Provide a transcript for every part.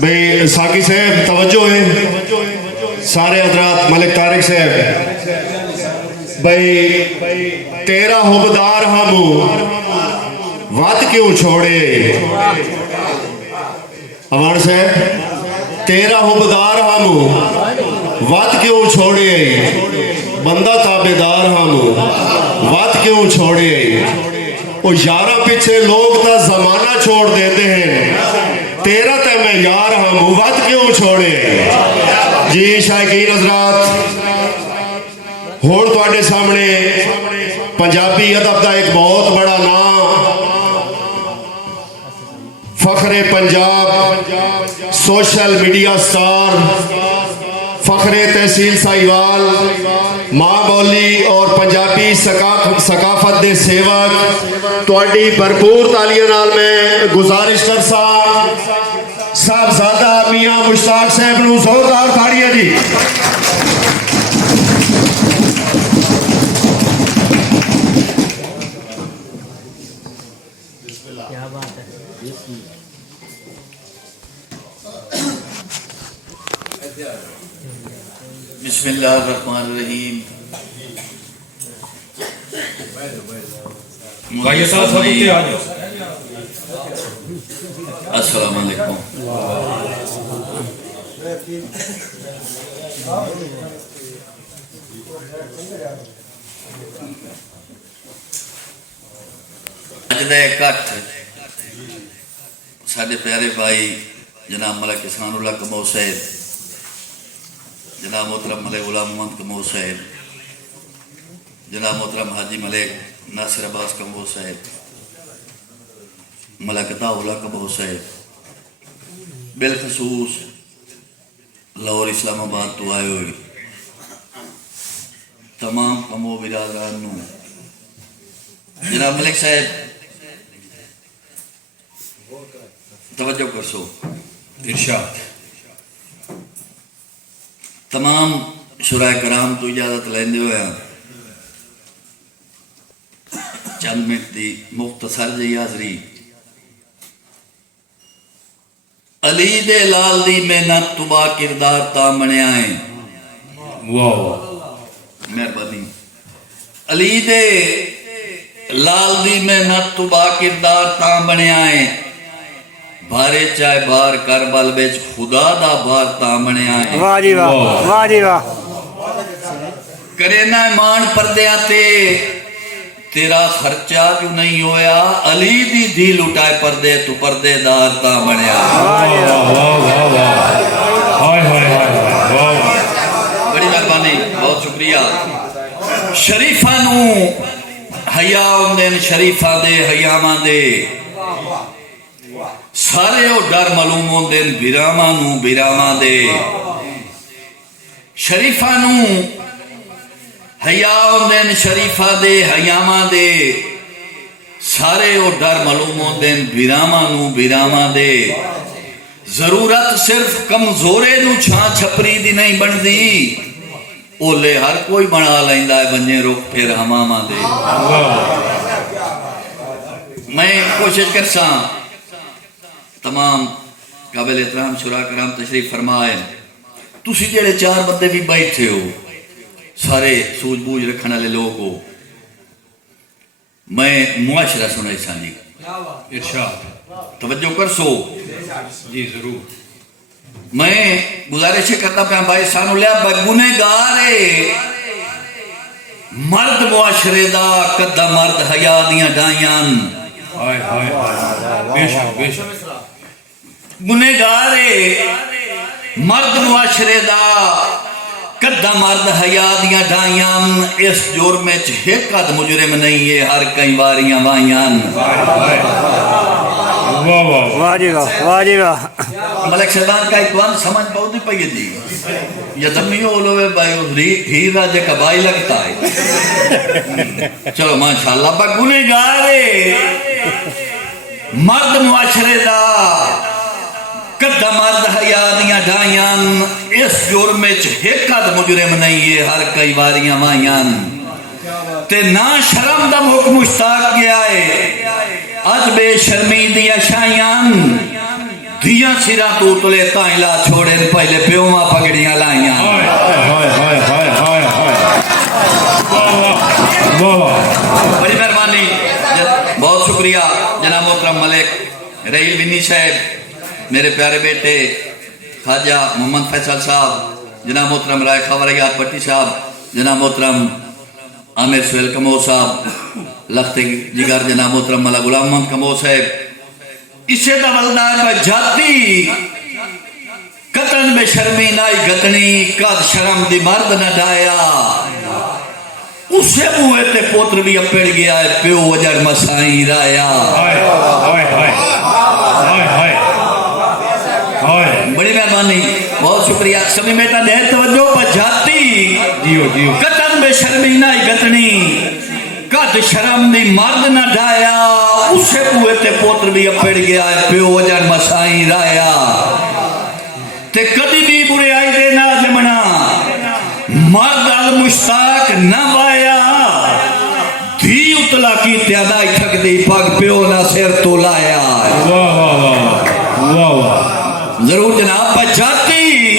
بھئی ساقی صاحب توجہ ہے سارے حضرات، ملک طارق صاحب، بھئی تیرا حبدار ہم وات کیوں چھوڑے؟ امان صاحب، تیرا حبدار ہم وات کیوں چھوڑے؟ بندہ تابدار ہم وات کیوں چھوڑے؟ وہ یارہ پیچھے لوگ تا زمانہ چھوڑ دیتے ہیں، تیرا تے میں یار ہم وات کیوں چھوڑے؟ جی شائقین حضرات، ہوڑ تو آڈے سامنے پنجابی ادب دا ایک بہت بڑا نام، فخر پنجاب، سوشل میڈیا سٹار، فخر تحصیل سائیوال، ماں بولی اور پنجابی ثقافت دے سیوک، تواڈی بھرپور تالیاں نال میں گزارش کرسا صاحبزادہ میاں مشتاق صاحب نو زوردار تاڑیاں جی۔ بسم اللہ الرحمن الرحیم۔ السلام علیکم۔ اجدہ کٹ ساڑھے پیارے بھائی جناب ملک احسان اللہ کمو صاحب، جناب محترم ملک غلام محمد کمو صاحب، جناب محترم حاجی ملک ناصر عباس کمو صاحب، ملک عطا اللہ کمو صاحب، بالخصوص لاہور اسلام آباد تو آئے ہوئے تمام کمو برادران نو، جناب ملک صاحب توجہ کرسو، ارشاد تمام شرائع کرام تو اجازت لیندے ہوئے چند منٹ دی مختصر جی حاضری۔ علی دے لال دی محنت تو با کردار تا بنیا ہے، مہربانی، علی دے لال دی محنت تو با کردار تا بنیا ہے، بھارے چائے بار کربل بیچ خدا دا بار تا بنیا ہے۔ واہ جی واہ، واہ جی واہ۔ کرے نہ ایمان پردیاں تے تیرا خرچہ کیوں نہیں ہویا، علی دی دھی لٹائے پردے تو پردے دار تا بنیا۔ بڑی مہربانی، بہت شکریہ۔ شریفہ نو حیا اندین، شریفہ دے حیاواں دے سارے او ڈر معلوم اندین، بیراواں نو بیراواں دے شریفہ نو حیا اندین، شریفہ دے حیاواں دے سارے او ڈر معلوم اندین، بیراواں نو بیراواں دے ضرورت صرف کمزورے نو چھاں چھپری دی نہیں بن دی، اولے ہر کوئی بنا لیندا ہے بنجے رخ پھر ہماما دے۔ میں کوشش کرساں تمام قابل احترام شورا کرام تشریف فرمائے، تسی جڑے چار بندے بھی بیٹھے ہو سارے سوجھ بوجھ رکھنے والے لوگ ہو، میں معاشرہ سنائی سانی، ارشاد توجہ کرسو جی ضرور۔ میں گزارش کرتا پہ بھائی سانو لیا گنہگارے مرد معاشرے دا کدہ مرد حیا دیاں ڈائیاں، گنہگارے مرد معاشرے دا کدہ مرد حیا دیاں ڈائیاں، اس جرم وچ ایک قد مجرم نہیں ہے، ہر کئی واریاں وائیاں۔ واہ جی واہ، واہ جی واہ۔ ملک سلطان کا اقوام سمجھ بہت ہی پئی دی، یا دمی اولوے بھائی ہیر راجے کا بائی لگتا ہے۔ چلو ماشاءاللہ با گنہگارے مرد معاشرے دا کدہ مرد حیا دیاں ڈائیاں، اس جرم وچ ایک قد مجرم نہیں ہے، ہر کئی واریاں وائیاں، تے نا شرم دا حکم مشتاق گیا ہے، اج بے شرمی دیا شائیاں، دیا سرا تو تلے تائیں لا چھوڑے پہلے پیو ماں پگڑیاں لائیاں ہائے ہائے ہائے ہائے ہائے ہائے واہ واہ بڑی مہربانی بہت شکریہ جناب محترم ملک رحیل بنی صاحب، میرے پیارے بیٹے خواجہ محمد فیصل صاحب، جناب محترم رائے خواریات بٹی صاحب، جناب محترم عامر سہیل کمو صاحب، لخت جگر جناب محترم مولا غلام محمد کمو صاحب، اسے دولدار میں جاتی قطن میں شرمی نائی گتنی قد شرم دی مرد نہ ڈایا، اسے بوئے تے پوتر بھی اپڑ گیا ہے پیو وجر مسائیں رایا۔ ہائے ہائے ہائے ہائے ہائے ہائے بڑی مہربانی بہت شکریہ سمی بیٹا دے توجہ پر جاتی جیو جیو قطن میں شرمی نائی گتنی قد شرم دی مرد نہ ڈایا، اسے بوئے تے پوتر بھی اپڑ گیا ہے پیو وجر مسائیں رایا۔ تے کدی بھی برے آئی دے نہ جمنا مرد المشتاق نہ وایا، دھی اتلا کی تیادائی تھک دی پاک پیو نہ سیر تو لایا۔ واہ واہ واہ واہ ضرور جناب بچاتی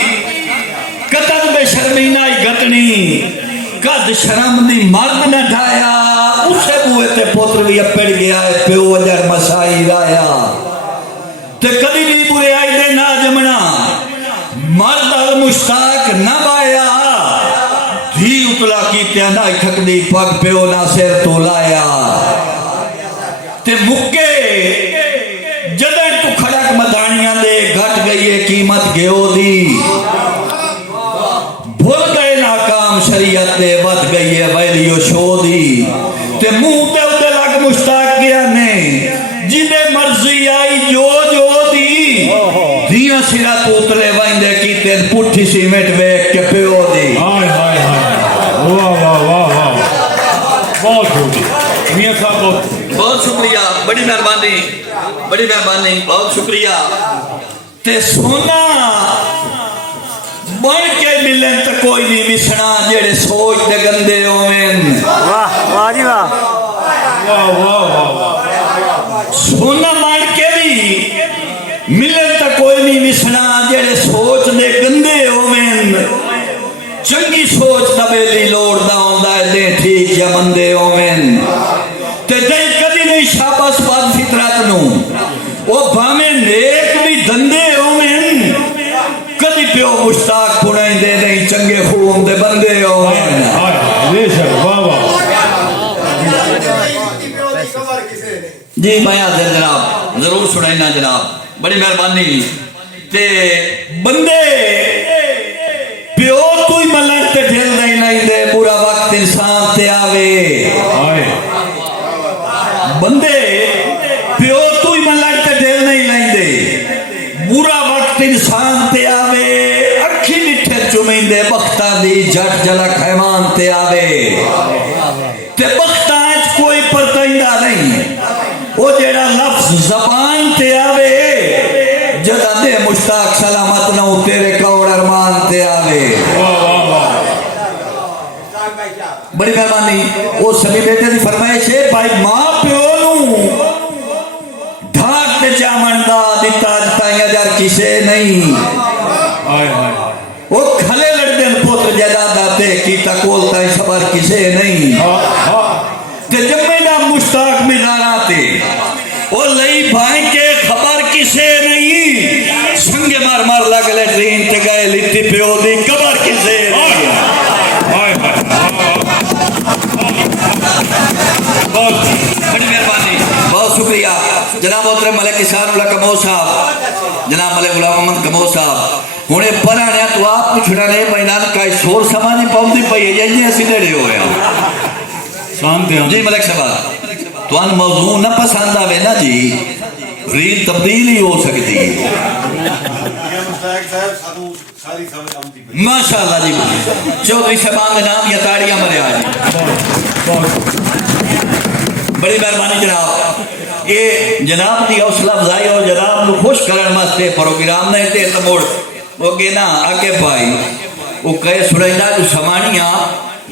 قطن بے شرمی نائی گتنی قد شرم دی مرد نہ ڈھایا، اسے بوئے تے پوتر بھی اپڑ گیا ہے پیو وجر مسائی رایا۔ تے کدی بھی برے آئی دے نہ جمنا مرد المشتاق نہ بایا، دھی اتلا کی تیادائی تھک دی پاک پیو نہ سیر تو لایا۔ تے مکے جدیں تو کھڑک مدانیاں دے گھٹ گئی ہے قیمت گیو دی، بھول گئے ناکام شریعت دے ود گئی ہے ویلیو شو دی۔ تے منہ تے ادھے لگ مشتاق کیا نے جنہیں مرضی آئی جو جو دی، دیا سرا توتلے وائندے کی تین پٹھی سیمنٹ بیک کے پیو دی۔ ہائے ہائے ہائے واہ واہ واہ واہ بہت شکریہ میاں صاحب بہت شکریہ بڑی مہربانی بڑی مہربانی بہت شکریہ۔ تے سونا بن کے ملن تا کوئی نہیں مسنا جیڑے سوچ دے گندے ہوئن۔ واہ واہ جی واہ واہ واہ واہ سونا بن کے بھی ملن تا کوئی نہیں مسنا جیڑے سوچ دے گندے ہوئن، چنگی سوچ تبیلی لوڑ دا ہوندہ ہے دے ٹھیک یا مندے ہوئن۔ تے دل کبھی نہیں شاباس بات فطرت نو او بھامے نیک بھی دندے ہوئن، کدی پیو مشتاق پڑھائیں دے نہیں چنگے خون دے بندے ہوئن۔ بے شک واہ واہ جی میں حاضر جناب ضرور سنائینا جناب بڑی مہربانی۔ تے بندے پیو تو ہی ملن تے ڈھل نہیں دے برا وقت انسان تے آوے، ہائے بندے پیو تو ہی ملن تے ڈھل نہیں دے برا وقت انسان تے آوے، اکھی مٹھے چمین دے بختہ دی جٹ جلک حیوان تے آوے۔ تے بختہ آج کوئی پرتائندہ نہیں وہ جیڑا لفظ زبان تے آوے، جدا دے مشتاق سلامت نہ تیرے کوڑ ارمان تے آوے۔ واہ واہ واہ بڑی مہربانی وہ سبھی بیٹے دی فرمائش ہے بھائی ماں پیو نو ڈھاک تے چامن دا دیتا جتائیں اجار کسے نہیں، ہائے ہائے وہ کھلے لڑدن پوتر جدادہ تے کی تکول تائیں صبر کسے نہیں۔ تے جمعے دا مشتاق مزارہ تے وہ لئی بھائی کے خبر کسے نہیں، سنگے مار مار لگ لیٹرین تے گئے لیتی پیو دی قبر کسے نہیں۔ ہائے ہائے بڑی مہربانی بہت شکریہ جناب محترم ملک اسحاق اللہ کمو صاحب، جناب ملک غلام محمد کمو صاحب ہونے پرانے تو آپ پوچھنا نہیں بینان کائی شور سمانی پاؤں دی پئی ہے یہ اسی دیڑے ہوئے ہیں شانتے ہیں جی ملک صاحب تو ان موضوع نہ پسند آوے نا جی ریل تبدیل ہی ہو سکتی ہے ماشاءاللہ جی چودھری صاحبان کے نام یا تاڑیاں مرے آج بڑی مہربانی جناب یہ جناب دی حوصلہ افزائی اور جناب نو خوش کرن واسطے پروگرام نہیں تے تموڑ وہ کہنا آگے پائی وہ کہے سڑائندہ جو سمانیاں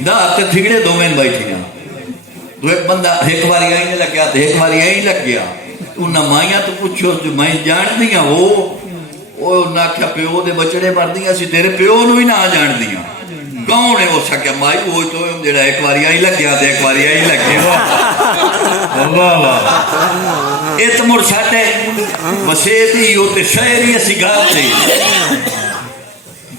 دا تے تھگڑے دو میں بیٹھیاں تو ایک بندہ ایک باری آئی نہیں لگ گیا تو ایک باری آئی لگ گیا انہیں مائیاں تو پوچھو جو میں جان دیاں وہ نہ کیا پیو دے بچڑے مر دیاں سی تیرے پیو نو ہی نہ جان دیاں کون ہے وہ سکیا مائی وہ تو جڑا ایک واری آئی لگ گیا تے ایک واری آئی لگ گیا اللہ اللہ یہ تو مڑ ساٹے وسیعتی ہوتے شہری اسی گال سے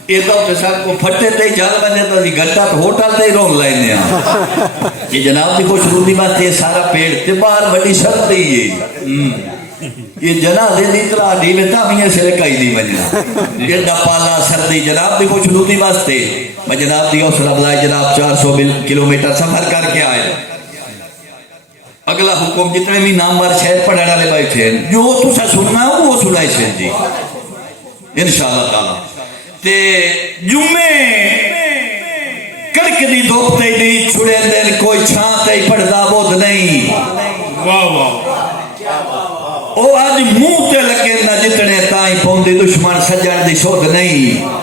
یہ تو سب کو پھٹے تے جال بنے تو اسی گھٹا تو ہوٹل تے ہی رون لائنے ہیں یہ جناب دی خوش روزی بات یہ سارا پیڑ تے باہر بڑی شرط دی ہے یہ جناب دے طرح دی میں تامیاں سے لکائی دی بنیا یہ دپالا سردی جناب دی خوش روزی واسطے میں جناب دی حوصلہ افزائی جناب 400 کلومیٹر سفر کر کے آئے اگلا حکم جتنے بھی نامور شہر پڑھنے والے بیٹھے ہیں جو تسا سننا وہ سنائی سے جی انشاءاللہ تعالی تے جمعے کڑک دی دھوپ تے دی چھڑے دن کوئی چھان تے پڑھدا بود نہیں واہ واہ او آج منہ تے لگے نہ جتنے تائیں پوندی دشمن سجن دی سود نہیں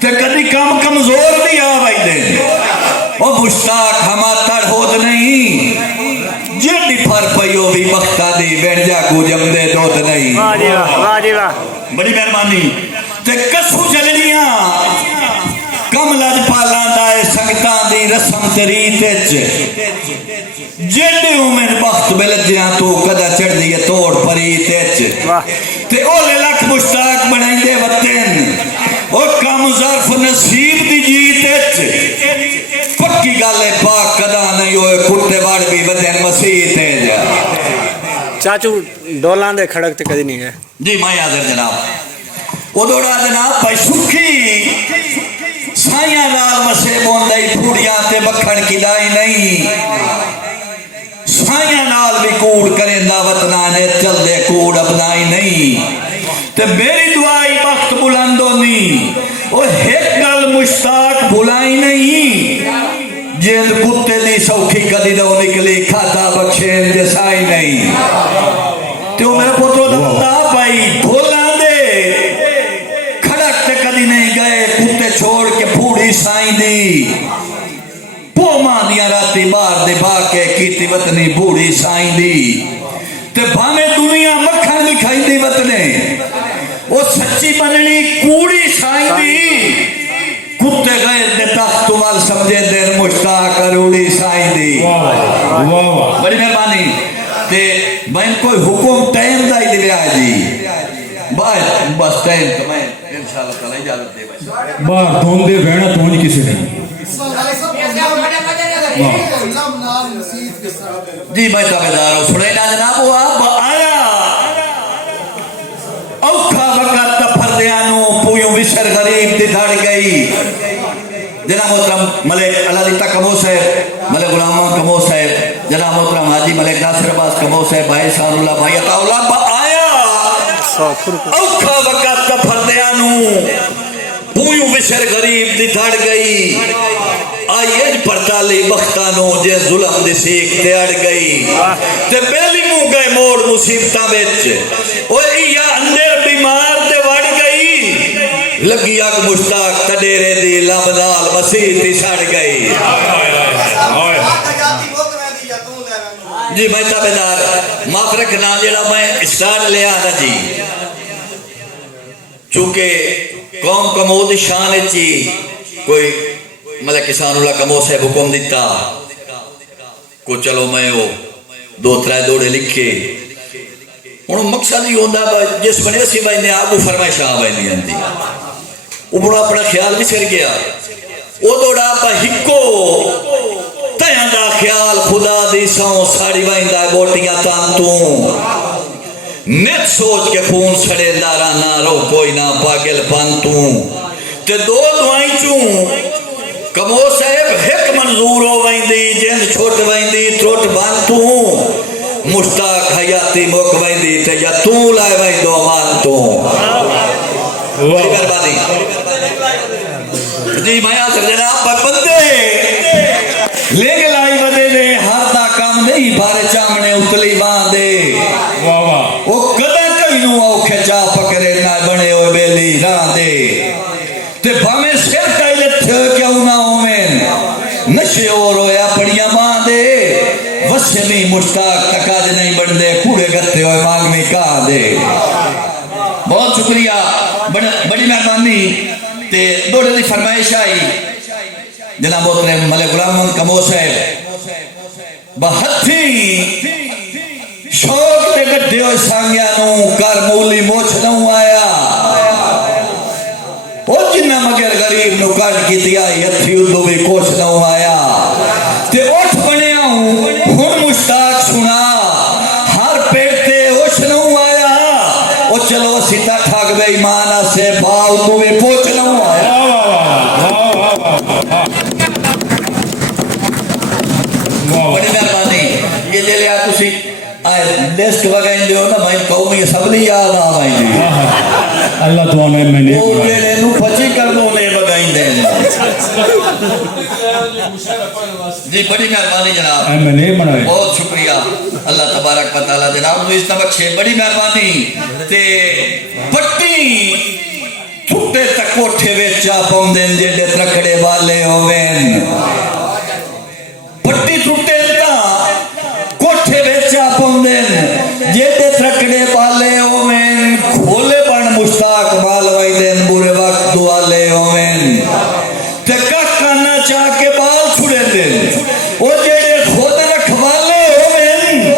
تے کدی کم کمزور بھی آ بھائی دین او مشتاق ہما تڑ ہود نہیں جیڑی پھر پیو بھی بختہ دی بیٹھ جا کو جم دے دود نہیں واہ جی واہ بڑی مہربانی تے کسو جلنیاں کم لج پالاں دائے سنگتاں دی رسم تریت جیڑے اومن بخت بلجیاں تو کدا چڑھ دیئے توڑ پریت تے اولے لکھ مشتاق بنائیں دے وطن او کم ظرف نصیب دی جیت پکی گالے پاک کدا نہیں ہوئے کتے بڑ بھی وطن مسیح تے جا چاچو ڈولان دے کھڑک تے کدی نہیں گئے جی میں حاضر جناب او دوڑا جناب بھائی سکھی سائیاں نال مسے بوندائی پھوڑیاں تے بکھن کی دائی نہیں سائیاں نال بھی کوڑ کریں دعوت نانے چل دے کوڑ اپنائی نہیں تے میری دعائی بخت بلندونی او ایک گل مشتاق بھلائی نہیں جیند کتے دی سوکھی کدی دو نکلی کھاتا بخشین جسائی نہیں تو میرے پتروں دا بتا بھائی بھولان دے کھڑک تے کدی نہیں گئے کتے چھوڑ کے پھوڑی سائیں دی پوما دیا راتی بار دے باکے کیتی وطنی بوڑی سائیں دی تے بھامے دنیا مکھن بھی کھائی دی وطنے وہ سچی بننی کوڑی سائیں دی کتے غیر دے تخت وال سمجھے دیر مشتاق کروڑی سائیں دی بڑی مہربانی تے میں کوئی حکم ٹائم دا ہی دے آئے جی بس ٹائم تو میں انشاءاللہ تعالی اجازت دے باہر دھون دے بہنا تونج کسی نہیں جی میں تابدار ہوں سنے نا جناب وہ آپ آیا اوکھا وقت تفردیانوں پویوں وشر غریب دی دھڑ گئی جناب محترم ملک علادی کمو صاحب ملک غلامان کمو صاحب جناب محترم حاجی ملک ناصر عباس کمو صاحب بھائی سان اللہ بھائی عطا اللہ آیا اوکھا وقت تفردیانوں پویوں وشر غریب دی دھڑ گئی آئیے پرتالی بختانوں جے ظلم دی سیکھ تے اڑ گئی تے پہلی منہ گئے موڑ مصیبتاں وچ اوے یا اندر بیمار تے وڑ گئی لگی اگ مشتاق تڈیرے دی لبنال مسیح تی سڑ گئی جی میں تابدار معاف رکھنا جڑا میں اسٹارٹ لے آنا جی چونکہ قوم کمود شان چی کوئی ملک کسان اللہ کمو سے حکم دیتا کو چلو میں وہ دو ترائے دوڑے لکھے انہوں مقصد ہی ہوندہ جس بنے سی بھائی نے آگو فرمائش آ بھائی نہیں آندی وہ بڑا اپنا خیال بھی سر گیا وہ دوڑا با ہکو تیاں دا خیال خدا دی ساؤں ساڑی وائندہ گوٹیاں تانتوں نیت سوچ کے خون سڑے دارا نہ رو کوئی نہ پاگل پانتوں تے دو دعائیں چوں کمو صاحب ایک منظور ہو وائندی جند چھوٹ وائندی تروٹ بانتوں مشتاق حیاتی موک وائندی تے یا توں لائے وائندو مانتوں بڑی بربادی جی میں آسر جناب پر بندے لے کے لائی بدے دے ہر دا کام نہیں بارے چامنے اتلی باندے وہ کدہ کئی نو آؤ کھچا پکرے نہ بنے ہوئے بیلی راہ دے تے بھامے سر کائلت کیوں نہ ہومین نشے اور ہویا پڑیاں باندے ہاشمی مشتاق تکا دے نہیں بن دے کوڑے گتے ہوئے مانگ میں کہا دے بہت شکریہ بڑی مہربانی تے دوڑے دی فرمائش آئی جناب محترم ملک غلام محمد کمو صاحب بہتھی شوق تے گڈے ہوئے سانگیا نو کر مولی موچ نو آیا او جنہ مگر غریب نو کٹ کی تیائی ہتھی ادو بھی کوچ نو آیا تے اٹھ بنیا ہوں مشتاق سنا ہر پیٹتے اوش نو آیا او چلو سیتا ٹھاک بے ایمانہ سے باؤ تو بھی پوچھ نو آیا بڑی مہربانی یہ لے لیا تسی آئے لیسٹ وگائیں دیو نا بھائی قومی سبلی یاد آوائیں دیو اللہ تو آنے میں نیک وہ بنائے جیڑے نو پچی کر دو لے وگائیں دیں جی بڑی مہربانی جناب میں نیک بنائے بہت شکریہ اللہ تبارک و تعالیٰ جناب نو اس بخشے بڑی مہربانی تے پٹی چھوٹے تک کوٹھے ویچا پوندن جیڑے ترکڑے والے ہوویں پٹی چھوٹے تک کوٹھے ویچا پوندن جیڑے ترکڑے والے ہوویں کھولے بن مشتاق مال وائدن برے وقت دوالے ہوویں تے ککا نہ چاہ کے بال چھڑے دن او جیڑے خود رکھوالے ہوویں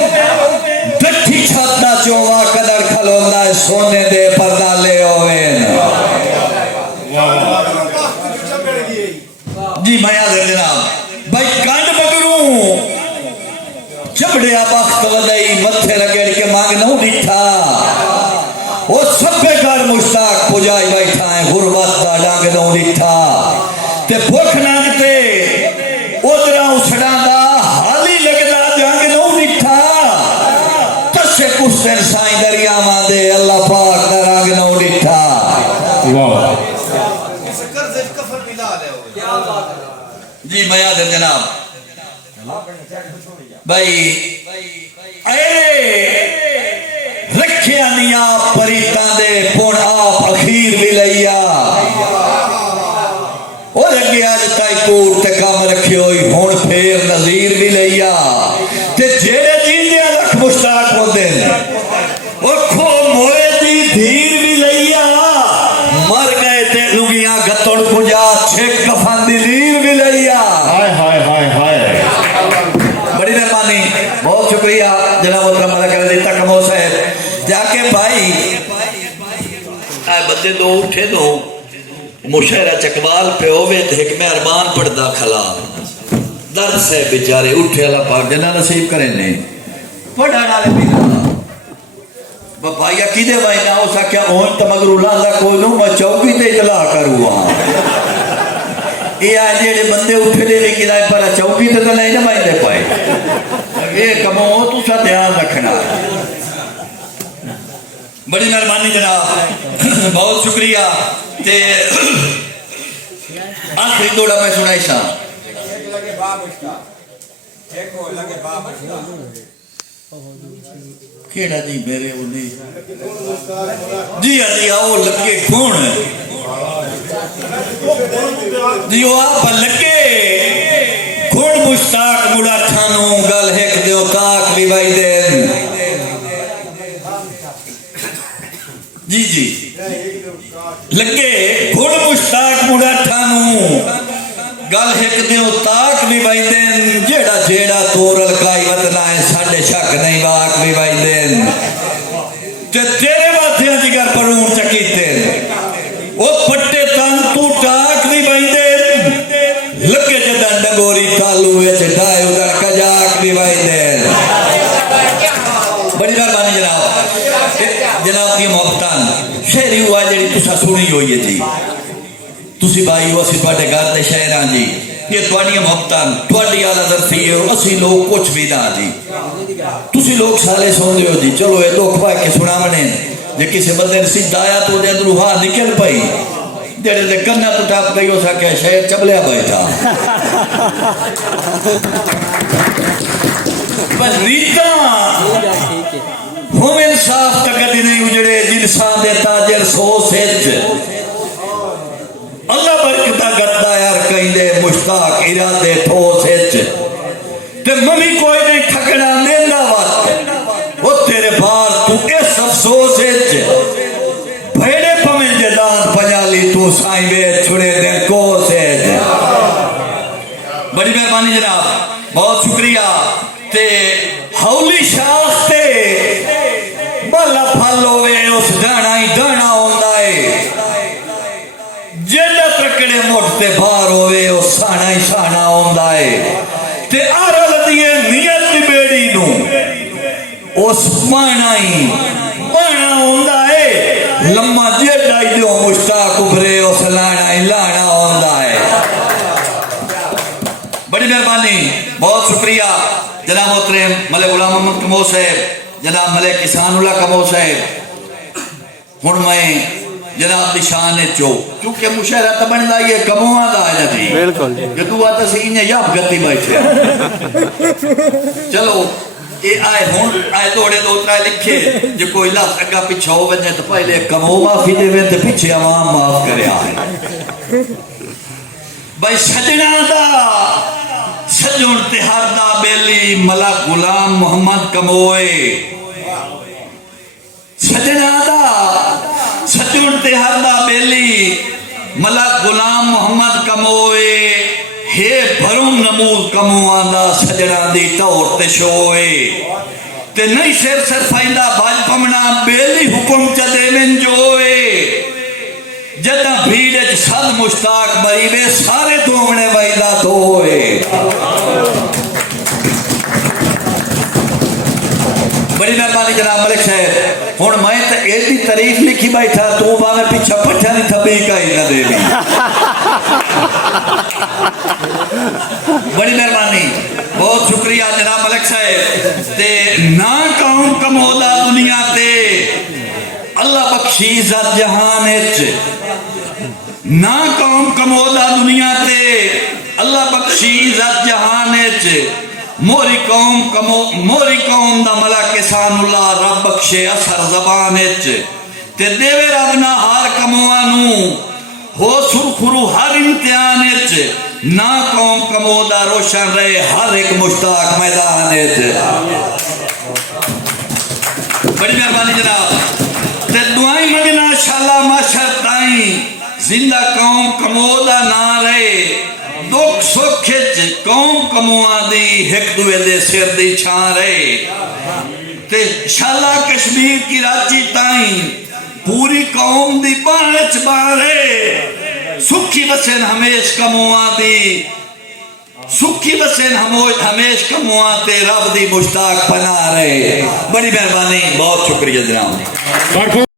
دٹھی چھاتا چووا قدر کھلوندا سونے دے پردالے ہوویں جی میں حاضر جناب بھائی کانڈ بگروں چبڑیا بخت ودائی متھے رگڑ کے مانگ نو ڈٹھا وہ سب کار مشتاق پجائی بیٹھا ہے غربت دا ڈانگ نو ڈٹھا تے بھوک نانگتے ادرا اسڑا دا حالی لگدا جانگ نو ڈٹھا تسے کچھ دن سائیں دریا ماندے اللہ پاک دا رنگ نو ڈٹھا واہ جی میں حاضر جناب بھائی اے رکھیا نیا پریتاں دے پون آپ اخیر بھی لیا اور اگے آج تائی کور تے کام رکھی ہوئی ہون پھیر نظیر بھی لیا تے جیڑے جیندے لکھ مشتاق ہو دن اور کھو موئے دی دھیر بھی لیا مر گئے تے لگیاں گھتوڑ پجا چھک کفان دی لیر بھی لیا ہائے ہائے ہائے ہائے بڑی مہربانی بہت شکریہ جناب محترم ملک دیتا کمو صاحب جا کے بھائی آئے بندے دو اٹھے دو مشہرہ چکوال پہ ہوئے تھے ایک مہربان پڑھدا کھلا درد سے بیچارے اٹھے اللہ پاک جنہ نصیب کریں نے پڑھا ڈالے پینا بھائی عقیدے بھائی نہ ہو سکیا اون تمگر اللہ دا کوئی نو میں چوکی تے اطلاع کروں یہ آج جیڑے بندے اٹھے لے لے کرائے پر چوکی تے تو نہیں نہ بھائی دے پائے یہ کمو تو سا دھیان رکھنا بڑی مہربانی جناب بہت شکریہ تے آخری دوڑا میں سنائی سا کیڑا جی میرے انہیں جی جی آؤ لگے کون جی آپ لگے کون مشتاق مڑا تھانوں گل ہیک دیو تاک بھی بائی دین جی جی لگے کون مشتاق مڑا تھانوں گل ہیک دیو تاک بھی بائی دین جیڑا جیڑا تورل کائی وطنائے ساڑھے شک نہیں باک بھی بائی دین تیرے باتیاں جگر پرون چکیتے وہ پٹے تن تو ٹاک بھی بائی دین لگے جدن ڈگوری تالوے چٹائے ادھر کجاک بھی بائی دین بڑی مہربانی جناب یہ محبتان شہری ہوا جڑی تسا سنی ہوئی ہے جی تسی بھائی ہو اسی پاٹے گھر دے شہران جی یہ توانیاں محبتان توانی آلہ درسی ہے اسی لوگ کچھ بھی نہ جی تسی لوگ سالے سن دے ہو جی چلو یہ دکھ پائے کے سنا منے جے کسی بندے نے سید آیا تو دے اندر ہاں نکل پائی جڑے دے کرنا تو ٹاپ گئی ہو سکے شہر چبلیا بیٹھا بس ریتا ہم انصاف تکتی نہیں اجڑے جنسان دے تاجر سو سیج اللہ برکتہ گردہ یار کہیں دے مشتاق ارادے ٹھو سیج تے ممی کوئی نہیں ٹھکڑا دینا وقت وہ تیرے بار تو اس افسوس بھیڑے پمیں جدان پنجالی تو سائیں بے چھڑے دن کو سے بڑی مہربانی جناب بہت شکریہ تے ہولی شاخ تے بلا پھل ہوئے اس ڈانا ہی ڈانا ہوندہ ہے جیڑا ترکڑے موٹتے بھار ہوئے اس سانا ہی سانا ہوندہ ہے تے آرہ لدیے نیت دی بیڑی نو اس پانا ہی پانا ہوندہ ہے لمحہ جیڑا ہی دیو مشتاق ابھرے اس لانا ہی لانا ہوندہ ہے بڑی مہربانی بہت شکریہ جناب محترم ملک غلام محمد کمو صاحب جناب ملک کسان اللہ کمو صاحب ہن میں جناب دی شان چو کیونکہ مشاہرہ تا بن دا یہ کمو آدھا آجا تھی بالکل کہ تو آتا سی انہیں یاب گتی بیٹھے چلو یہ آئے ہون آئے دوڑے دوترائے لکھے جو کوئی لفظ اگا پیچھا ہو بجنے تو پہلے کمو معافی دے وے تو پیچھے عوام معاف کرے آئے بھائی سجنا دا سجن تہار دا بیلی ملک غلام محمد کموئے سجنا دا سجن تہار دا بیلی ملک غلام محمد کموئے ہے بھرم نمود کموان دا سجنا دی طور تشوئے تے نہیں سر سر فائندہ بھاج پمنا بیلی حکم چدے من جوئے جدہ بھیڑے سال مشتاق بریبے سارے دومنے وائدہ دوئے بڑی مہربانی جناب ملک صاحب ہن میں تے ایڈی تعریف لکھی بیٹھا تو بانے پیچھا پٹھا نہیں تھبی کا ہی نہ دے بھی بڑی مہربانی بہت شکریہ جناب ملک صاحب تے نا قوم کمودا دنیا تے اللہ بخشی ذات جہان اچ نا قوم کمودا دنیا تے اللہ بخشی ذات جہان اچ موری قوم دا ملا کسان اللہ رب بخشے اثر زبان اچ تے دیوے رب نہ ہار کموانو ہو سرخرو ہر امتحان اچ نا قوم کمودا روشن رہے ہر ایک مشتاق میدان اچ بڑی مہربانی جناب تے دعائیں منگنا شاءاللہ معاشر تائیں زندہ قوم کمودا نہ رہے دکھ سکھچ قوم کموان دی ہک دوے دے سر دی چھان رہے تے شاءاللہ کشمیر کی راچی تائیں پوری قوم دی پانچ بارے سکھی بسن ہمیش کموان دی سکھی بسن ہمیش کموان تے رب دی مشتاق بنا رہے بڑی مہربانی بہت شکریہ جناب